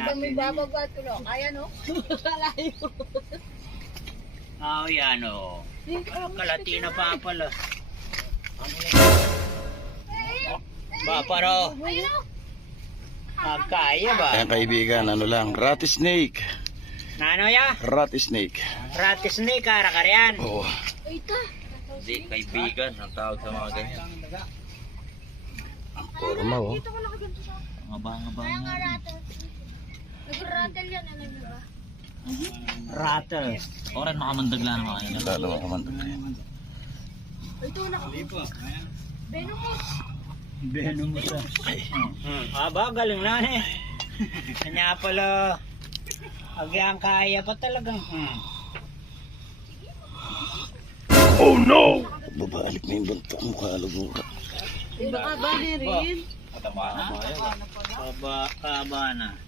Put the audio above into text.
Talagang may bababa tulo. Kaya no? Layo. Yan o. Kalati na pa pala. Ba, paro. Kaya ba? Ayan kaibigan, ano lang, rat snake. Nano ya? Rat snake. Rat snake, kara-karyan. Oo. Hindi, kaibigan ang tawag sa mga ganyan. Forma oh. Ngabang-ngabang. Nag-rattle yan, alam mo ba? Rattle. Oran makamandag lang mga ganyan. Dalawa naman to. Ito na. Venomous. Venomous. Aba, galing na eh. Kanya pala. Agyang kaya pa talagang. Oh no! Babalik na yung banta, mukha lugura. Baka ba rin? Katama na ba yan? Kaba na.